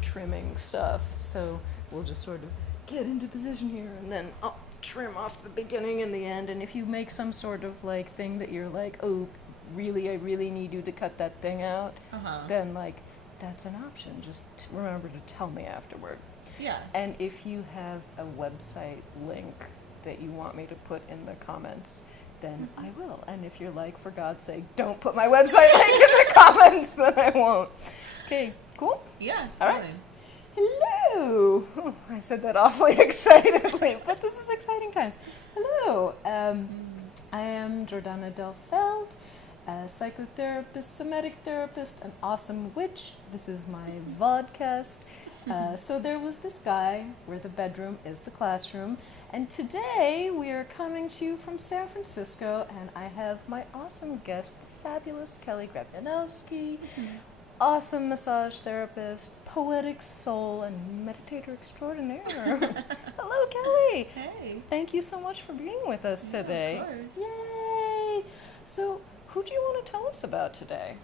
trimming stuff. So we'll just sort of get into position here, and then I'll trim off the beginning and the end. And if you make some sort of like thing that you're like, oh, really, I really need you to cut that thing out, then like that's an option. Just remember to tell me afterward. Yeah. And if you have a website link that you want me to put in the comments, then I will. And if you're like, for God's sake, don't put my website link in the comments, then I won't. Okay, cool? Yeah, all totally. right. Hello. Oh, I said that awfully excitedly, but this is exciting times. Hello. I am Jordana del Feld, a psychotherapist, somatic therapist, an awesome witch. This is my vodcast. So there was this guy where the bedroom is the classroom, and today we are coming to you from San Francisco, and I have my awesome guest, the fabulous Kelly Grabianowski, awesome massage therapist, poetic soul, and meditator extraordinaire. Hello, Kelly. Hey. Thank you so much for being with us today. Of course. Yay! So, who do you want to tell us about today?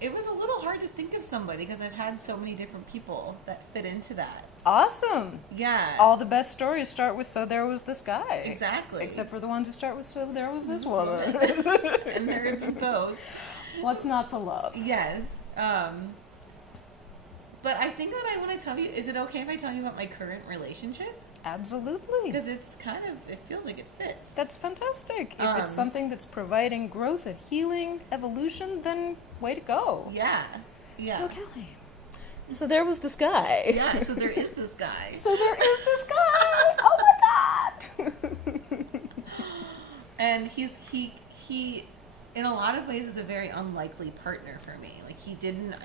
It was a little hard to think of somebody because I've had so many different people that fit into that. Awesome. Yeah. All the best stories start with "so there was this guy." Exactly. Except for the ones who start with "so there was this woman." And there have been both. What's not to love? Yes. But I think that I want to tell you, is it okay if I tell you about my current relationship? Absolutely. Because it's kind of, it feels like it fits. That's fantastic. If it's something that's providing growth and healing, evolution, then way to go. Yeah. Yeah. So, Kelly, so there was this guy. Yeah, so there is this guy. So there is this guy. Oh my God. And he in a lot of ways is a very unlikely partner for me. Like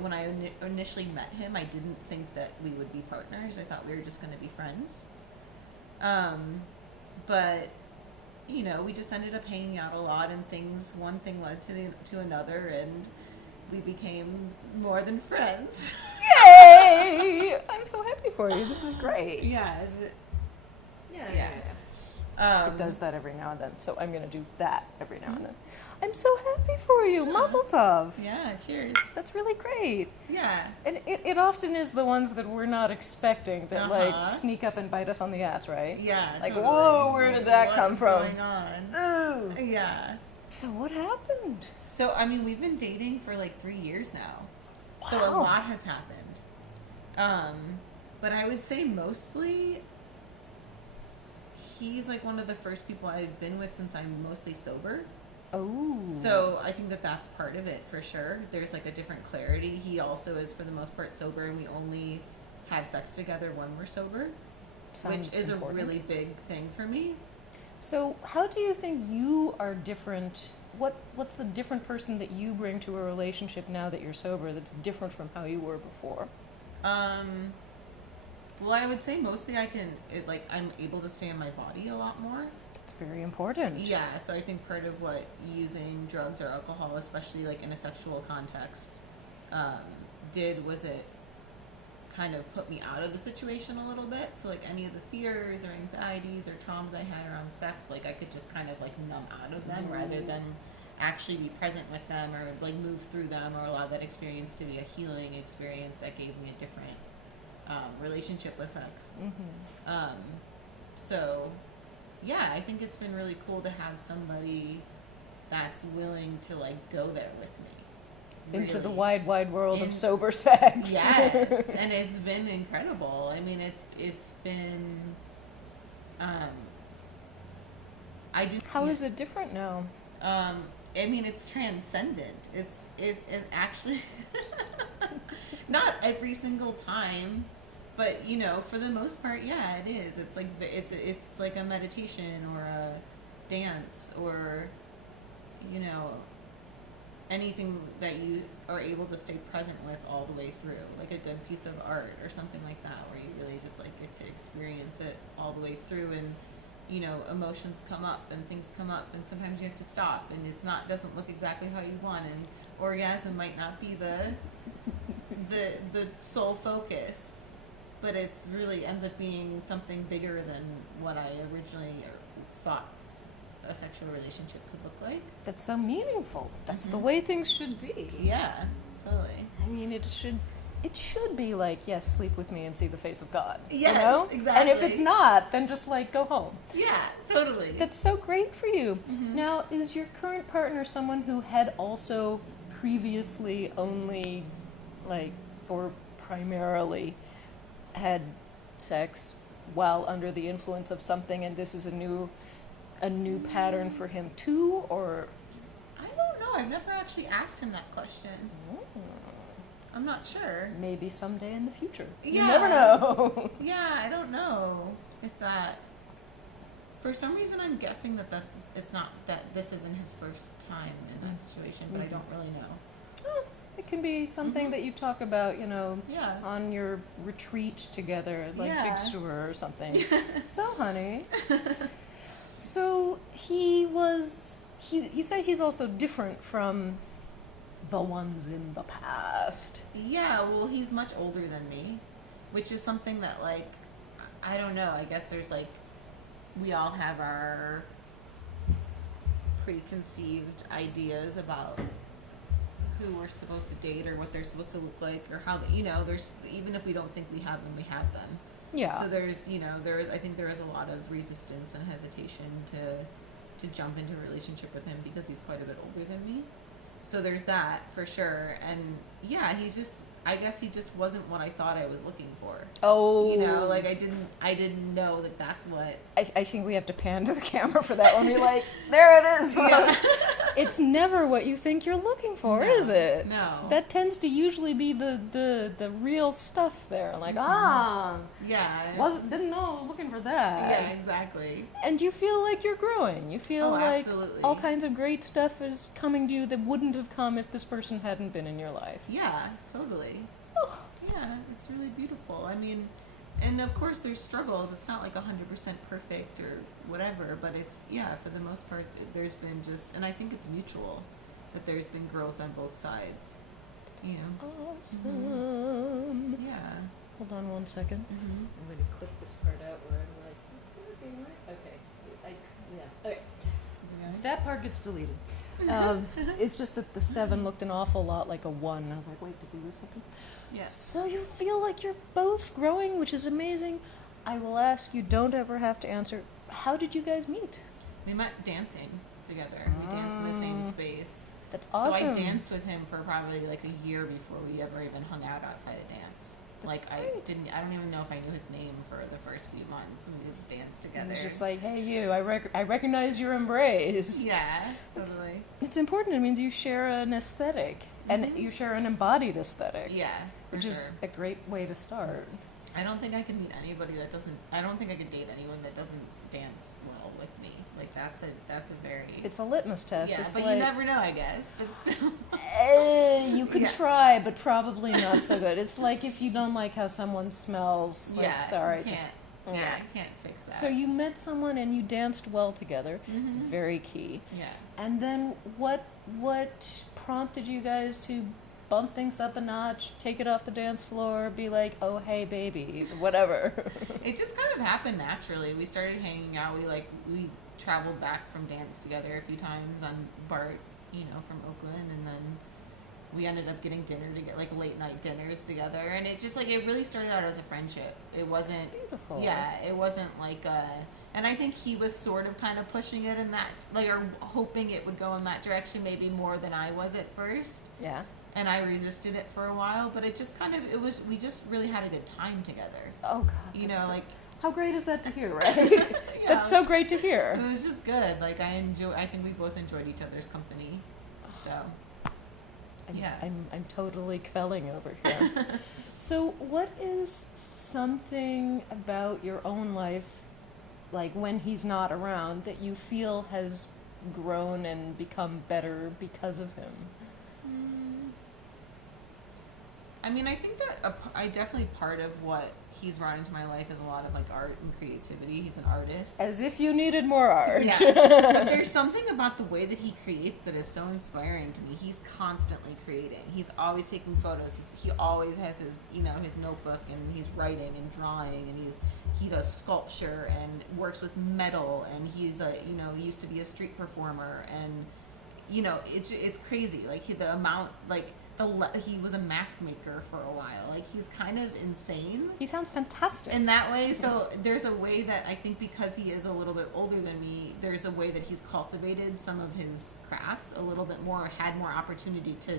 when I initially met him, I didn't think that we would be partners. I thought we were just going to be friends. But you know, we just ended up hanging out a lot, and one thing led to another, and we became more than friends. Yay! I'm so happy for you. This is great. Yeah, is it? Yeah. It does that every now and then, so I'm going to do that every now and then. I'm so happy for you. Mazel tov. Yeah, cheers. That's really great. Yeah. And it often is the ones that we're not expecting that like sneak up and bite us on the ass, right? Yeah. Like, totally. Whoa, where did that come from? What's going on? Ooh. Yeah. So what happened? So, I mean, we've been dating for like 3 years now. Wow. So a lot has happened. But I would say mostly he's like one of the first people I've been with since I'm mostly sober. Oh. So I think that that's part of it for sure. There's like a different clarity. He also is for the most part sober, and we only have sex together when we're sober. Sounds which is important. a really big thing for me. So how do you think you are different? What's the different person that you bring to a relationship now that you're sober that's different from how you were before? Well, I would say mostly I'm able to stay in my body a lot more. That's very important. Yeah, so I think part of what using drugs or alcohol, especially like in a sexual context, did was it kind of put me out of the situation a little bit. So like any of the fears or anxieties or traumas I had around sex, like I could just kind of like numb out of them rather than actually be present with them or like move through them or allow that experience to be a healing experience that gave me a different relationship with sex. So yeah, I think it's been really cool to have somebody that's willing to like go there with me. Into the really. wide, wide world of sober sex. Yes, and it's been incredible. I mean, it's been. How is it different now? I mean, it's transcendent. It actually not every single time, but you know, for the most part, yeah, it is. It's like it's like a meditation or a dance or, you know, anything that you are able to stay present with all the way through, like a good piece of art or something like that, where you really just like get to experience it all the way through, and you know, emotions come up and things come up, and sometimes you have to stop, and doesn't look exactly how you want, and orgasm might not be the sole focus, but it's really ends up being something bigger than what I originally thought a sexual relationship could look like. That's so meaningful. That's the way things should be. Yeah, totally. I mean, it should it should be like, yes, sleep with me and see the face of God. Yes, you know? exactly. And if it's not, then just like go home. Yeah, totally. That's so great for you. Now, is your current partner someone who had also previously only, like, or primarily had sex while under the influence of something, and this is a new pattern for him too, or? I don't know. I've never actually asked him that question. I'm not sure. Maybe someday in the future. Yeah. You never know. Yeah, I don't know if that. For some reason, I'm guessing that it's not that this isn't his first time in that situation, but I don't really know. It can be something that you talk about, you know, Yeah. on your retreat together, like Yeah. Big Sur or something. So, honey. So he said he's also different from the ones in the past. Yeah, well, he's much older than me, which is something that, like, I don't know. I guess there's, like, we all have our preconceived ideas about who we're supposed to date or what they're supposed to look like or how, you know, there's, even if we don't think we have them, we have them. Yeah. So there's, you know, I think there is a lot of resistance and hesitation to jump into a relationship with him because he's quite a bit older than me. So there's that for sure. And yeah, I guess he just wasn't what I thought I was looking for. Oh. You know, like I didn't know that that's what. I think we have to pan to the camera for that one. Be like, there it is. Yeah. It's never what you think you're looking for, No, is it? no. That tends to usually be the real stuff there. Like, Yeah. didn't know I was looking for that. Yeah, exactly. And you feel like you're growing. You feel like absolutely. all kinds of great stuff is coming to you that wouldn't have come if this person hadn't been in your life. Yeah, totally. Oh. Yeah, it's really beautiful. I mean, and of course there's struggles. It's not like 100% perfect or whatever, but it's, yeah, for the most part, there's been just, and I think it's mutual, that there's been growth on both sides, you know? Awesome. Yeah. Hold on 1 second. Mm-hmm. I'm going to clip this part out where I'm like, it's working, right? Okay. Yeah. Okay. That part gets deleted. It's just that the 7 looked an awful lot like a 1. I was like, wait, did we lose something? Yeah. So you feel like you're both growing, which is amazing. I will ask, you don't ever have to answer, how did you guys meet? We met dancing together. We danced in the same space. That's awesome. So I danced with him for probably like a year before we ever even hung out outside of dance. That's like great. I don't even know if I knew his name for the first few months. We just danced together. It was just like, hey, you, I recognize your embrace. Yeah, totally. It's important. It means you share an aesthetic, and you share an embodied aesthetic. Yeah, which is a great way to start. I don't think I can meet anybody that doesn't. I don't think I could date anyone that doesn't dance well with me. Like that's a very. It's a litmus test. Yeah, it's but like, you never know, I guess. But still. You could try, but probably not so good. It's like if you don't like how someone smells. Like, sorry, just. Yeah, I can't fix that. So you met someone and you danced well together. Very key. Yeah. And then what prompted you guys to bump things up a notch, take it off the dance floor, be like, oh, hey, baby, whatever? It just kind of happened naturally. We started hanging out. We traveled back from dance together a few times on BART, you know, from Oakland, and then we ended up getting dinner to get like late night dinners together, and it just like it really started out as a friendship. It wasn't. It's beautiful. Yeah, it wasn't like and I think he was sort of kind of pushing it in that, like, or hoping it would go in that direction maybe more than I was at first. Yeah. And I resisted it for a while, but it just kind of, we just really had a good time together. Oh, God. You know, like. How great is that to hear, right? That's so great to hear. It was just good. Like, I think we both enjoyed each other's company. So. Yeah. I'm totally quelling over here. So what is something about your own life, like when he's not around, that you feel has grown and become better because of him? I mean, I think that I definitely part of what he's brought into my life is a lot of like art and creativity. He's an artist. As if you needed more art. Yeah. But there's something about the way that he creates that is so inspiring to me. He's constantly creating. He's always taking photos. He always has his, you know, his notebook, and he's writing and drawing, and he does sculpture and works with metal, and he's used to be a street performer, and you know, it's crazy. Like the amount, like he was a mask maker for a while. Like, he's kind of insane. He sounds fantastic. In that way, so there's a way that I think because he is a little bit older than me, there's a way that he's cultivated some of his crafts a little bit more, had more opportunity to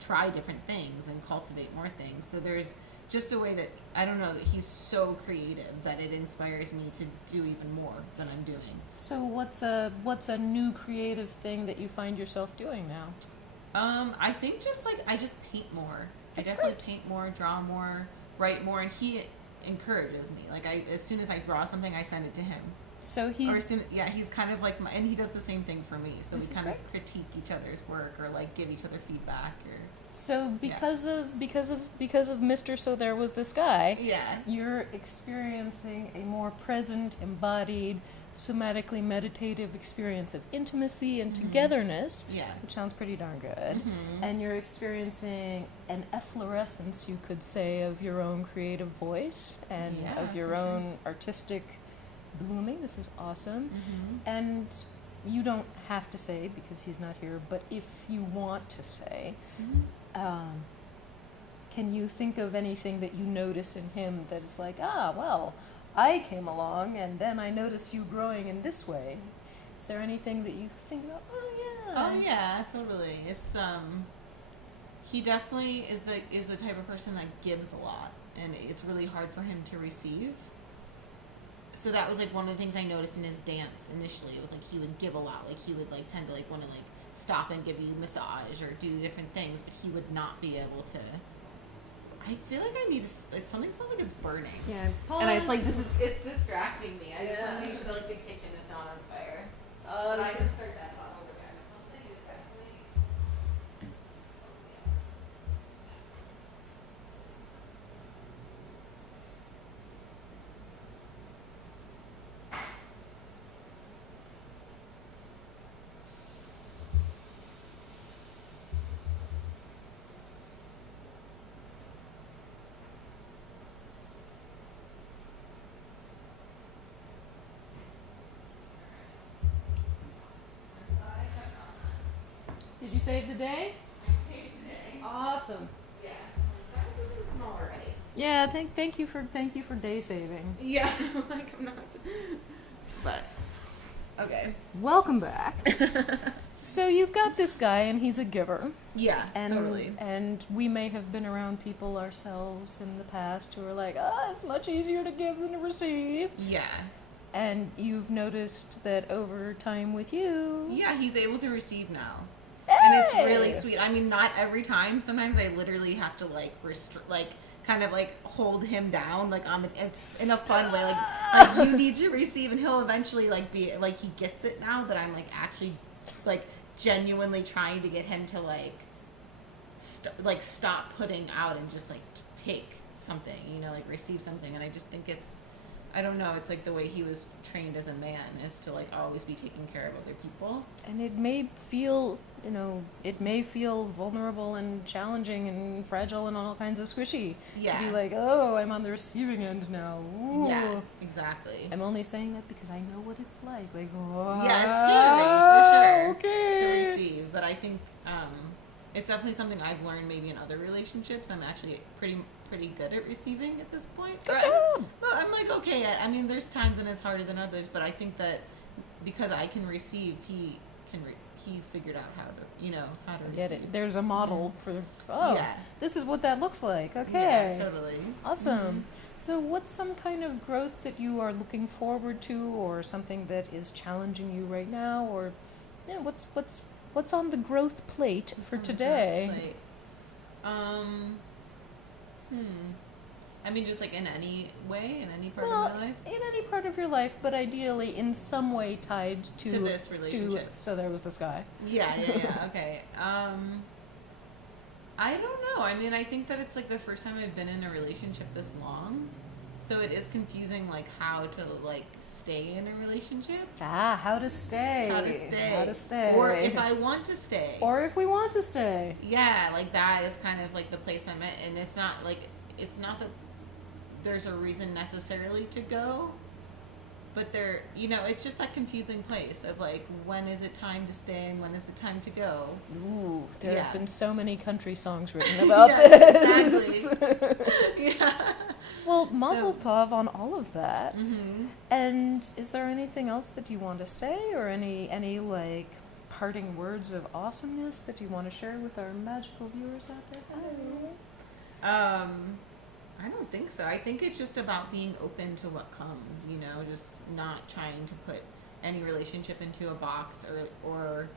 try different things and cultivate more things. So there's just a way that, I don't know, that he's so creative that it inspires me to do even more than I'm doing. So what's a new creative thing that you find yourself doing now? I think just like I just paint more. That's I definitely paint more, draw more, write more, and he encourages me. Like, as soon as I draw something, I send it to him. So he's kind of like and he does the same thing for me. So we kind of critique each other's work or like give each other feedback or. So because of Mr. So There Was This Guy, you're experiencing a more present, embodied, somatically meditative experience of intimacy and togetherness, which sounds pretty darn good. And you're experiencing an efflorescence, you could say, of your own creative voice and of your own artistic blooming. This is awesome. And you don't have to say, because he's not here, but if you want to say, can you think of anything that you notice in him that is like, well, I came along and then I noticed you growing in this way? Is there anything that you think about? Oh yeah, totally. It's he definitely is the type of person that gives a lot, and it's really hard for him to receive. So that was like one of the things I noticed in his dance initially. It was like he would give a lot. Like, he would like tend to like want to like stop and give you massage or do different things, but he would not be able to. I feel like I need to, like, something smells like it's burning. Yeah. Pause. And it's like it's distracting me. I just want to make sure that like the kitchen is not on fire. But I can start that pot over there. Something is definitely. Did you save the day? I saved the day. Awesome. Yeah. That doesn't smell already. Yeah, thank you for day saving. Yeah. Like, I'm not. But. Okay. Welcome back. So you've got this guy, and he's a giver. Yeah, And, totally. And we may have been around people ourselves in the past who are like, it's much easier to give than to receive. Yeah. And you've noticed that over time with you. Yeah, he's able to receive now. Hey! And it's really sweet. I mean, not every time. Sometimes I literally have to like kind of like hold him down, like it's in a fun way, like you need to receive, and he'll eventually like be like, he gets it now that I'm like actually like genuinely trying to get him to like stop putting out and just like take something, you know, like receive something. And I just think I don't know, it's like the way he was trained as a man is to like always be taking care of other people. And it may feel, vulnerable and challenging and fragile and all kinds of squishy. Yeah. To be like, I'm on the receiving end now. Ooh. Yeah, exactly. I'm only saying that because I know what it's like. Like, oh, yeah, it's scary for sure okay. to receive. But I think it's definitely something I've learned maybe in other relationships. I'm actually pretty good at receiving at this point. Good job. Well, I'm like, okay. I mean, there's times when it's harder than others, but I think that because I can receive, he figured out how to receive. Get it. There's a model for, this is what that looks like. Okay. Yeah, totally. Awesome. Mm-hmm. So what's some kind of growth that you are looking forward to, or something that is challenging you right now, or what's on the growth plate for today? I mean, just like in any way, in any part of my life? In any part of your life, but ideally in some way tied to this relationship. So There Was This Guy. Yeah, okay. I don't know. I mean, I think that it's like the first time I've been in a relationship this long. So it is confusing, like, how to, like, stay in a relationship. How to stay. How to stay. Or if I want to stay. Or if we want to stay. Yeah, like, that is kind of, like, the place I'm at. And it's not, like, it's not that there's a reason necessarily to go. but they're, you know, it's just that confusing place of like, when is it time to stay and when is it time to go? Ooh, there Yeah. have been so many country songs written about Yes, this. exactly. Yeah. Well, mazel tov on all of that. Mm-hmm. And is there anything else that you want to say, or any like parting words of awesomeness that you want to share with our magical viewers out there? I don't think so. I think it's just about being open to what comes, you know, just not trying to put any relationship into a box or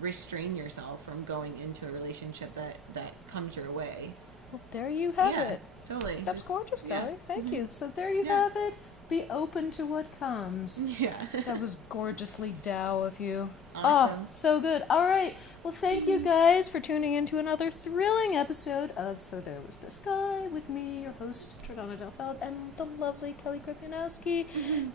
restrain yourself from going into a relationship that comes your way. Well, there you have Yeah, it. totally. That's gorgeous, Yeah. Kelly. Thank Mhm. you. So there you Yeah. have it. Be open to what comes. Yeah. That was gorgeously Tao of you. Awesome. Oh, so good. All right. Well, thank you guys for tuning in to another thrilling episode of So There Was This Guy with me, your host, Jordana del Feld, and the lovely Kelly Grabianowski.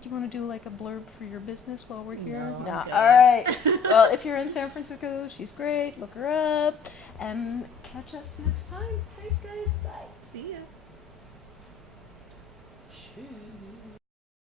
Do you want to do like a blurb for your business while we're here? No, I'm No. good. All right. Well, if you're in San Francisco, she's great. Look her up. And catch us next time. Thanks, guys. Bye. See ya. Cheers.